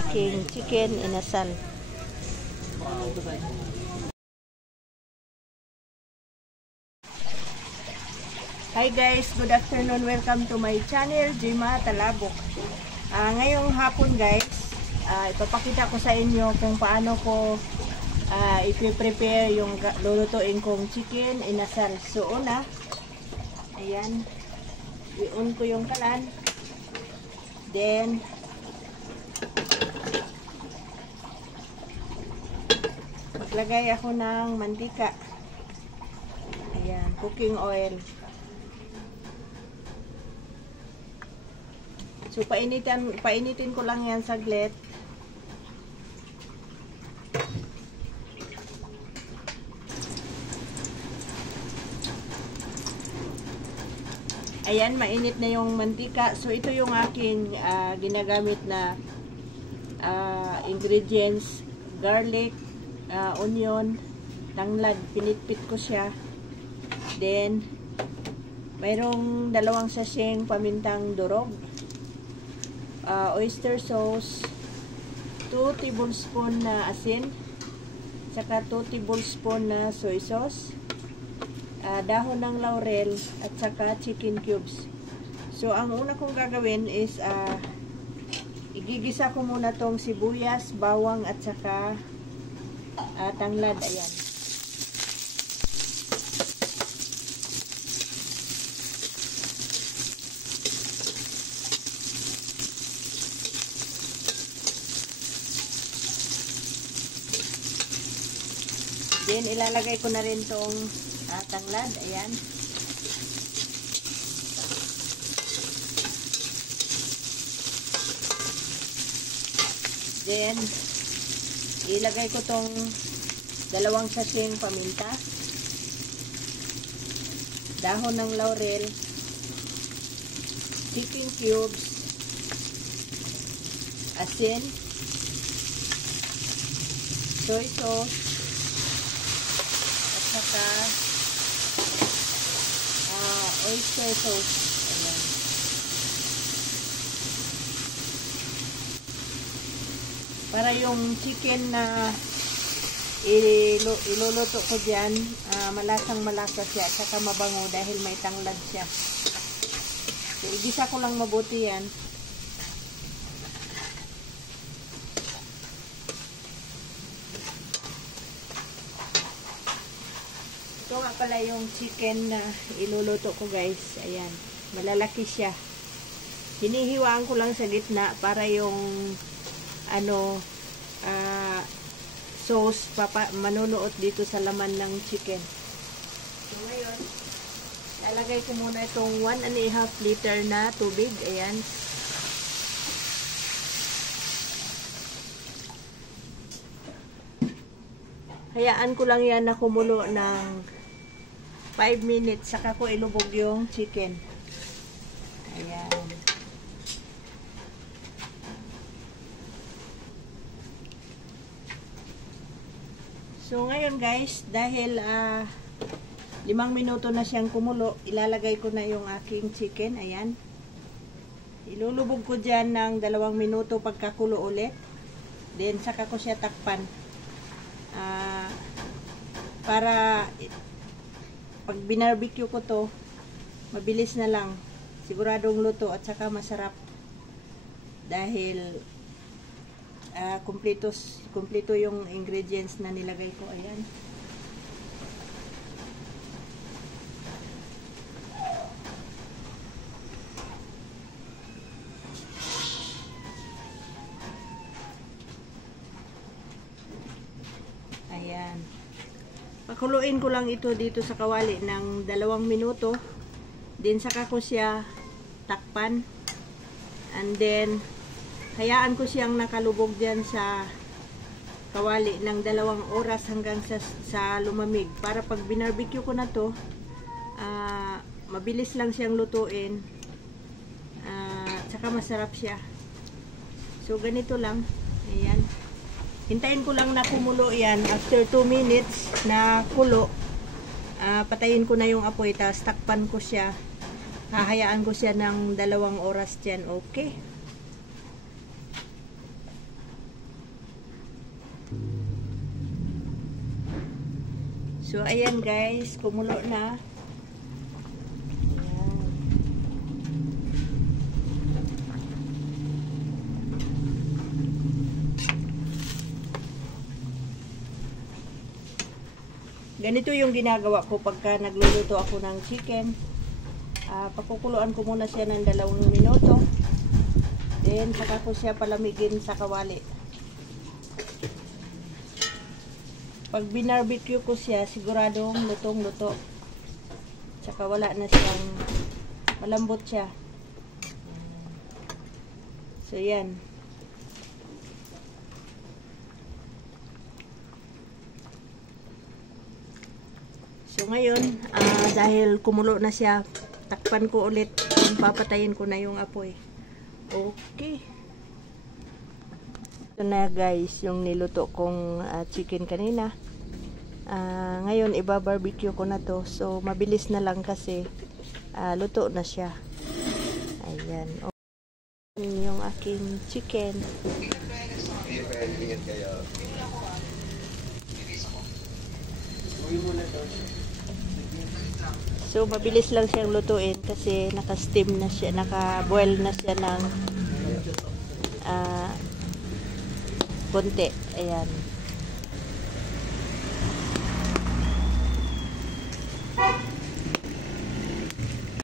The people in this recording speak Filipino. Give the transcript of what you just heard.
aking chicken inasal. Hi guys, good afternoon. Welcome to my channel, Jima Talabok. Ngayong hapon guys, ipapakita ko sa inyo kung paano ko ipiprepare yung lulutuin kong chicken inasal. So una, ayan, i-on ko yung kalan. Then, maglagay ako ng mantika. Ayan, cooking oil. So, painitin ko lang yan saglit. Ayan, mainit na yung mantika. So, ito yung aking ginagamit na ingredients. Garlic, onion, tanglad. Pinitpit ko siya. Then, mayroong 2 sacheng pamintang durog. Oyster sauce, 2 tablespoon na asin, saka 2 tablespoon na soy sauce, dahon ng laurel, at saka chicken cubes. So, ang una kong gagawin is igigisa ko muna tong sibuyas, bawang, at saka tanglad. Ayan. Then, ilalagay ko na rin tong tanglad. Ayan. Then, ilagay ko tong 2 sacheng paminta, dahon ng laurel, chicken cubes, asin, soy sauce, saka oyster sauce. Ayan. Para yung chicken na iluluto ko dyan, malasang malasa siya, saka mabango dahil may tanglad siya. So, igisa ko lang mabuti yan. Ito nga pala yung chicken na iluluto ko guys. Ayan. Malalaki siya. Hinihiwaan ko lang sa gitna para yung sauce manunuot dito sa laman ng chicken. So ngayon, lalagay ko muna itong 1.5 liter na tubig. Ayan. Hayaan ko lang yan na kumulo ng 5 minutes, saka ko ilubog yung chicken. Ayan. So, ngayon guys, dahil 5 minuto na siyang kumulo, ilalagay ko na yung aking chicken. Ayan. Ilulubog ko dyan ng 2 minuto pagkakulo ulit. Then, saka ko siya takpan. Para pag binarbecue ko to, mabilis na lang, siguradong luto at saka masarap dahil kumpleto yung ingredients na nilagay ko. Ayan. Ayan. Pakuluin ko lang ito dito sa kawali ng 2 minuto. Then, saka ko siya takpan. And then, hayaan ko siyang nakalubog dyan sa kawali ng 2 oras hanggang sa lumamig. Para pag binarbecue ko na to, mabilis lang siyang lutuin. Saka masarap siya. So, ganito lang. Ayan. Hintayin ko lang na kumulo yan. After 2 minutes na kulo, patayin ko na yung apoy, tapos takpan ko siya. Hahayaan ko siya ng 2 oras dyan. Okay. So, ayan guys, kumulo na. Ayan. Ganito yung ginagawa ko pagka nagluluto ako ng chicken. Pakukuluan ko muna siya ng 2 minuto. Then, saka ko siya palamigin sa kawali. Pag binarbecue ko siya, siguradong lutong-luto. Tsaka wala na siyang, malambot siya. So, yan. So, ngayon, dahil kumulo na siya, takpan ko ulit. Papatayin ko na yung apoy. Okay. Ito na guys, yung niluto kong chicken kanina. Ngayon, iba-barbecue ko na to. So, mabilis na lang kasi luto na siya. Ayan. Yung aking chicken. So, mabilis lang siyang lutuin kasi naka-steam na siya, naka-boil na siya ng konti. Ayan.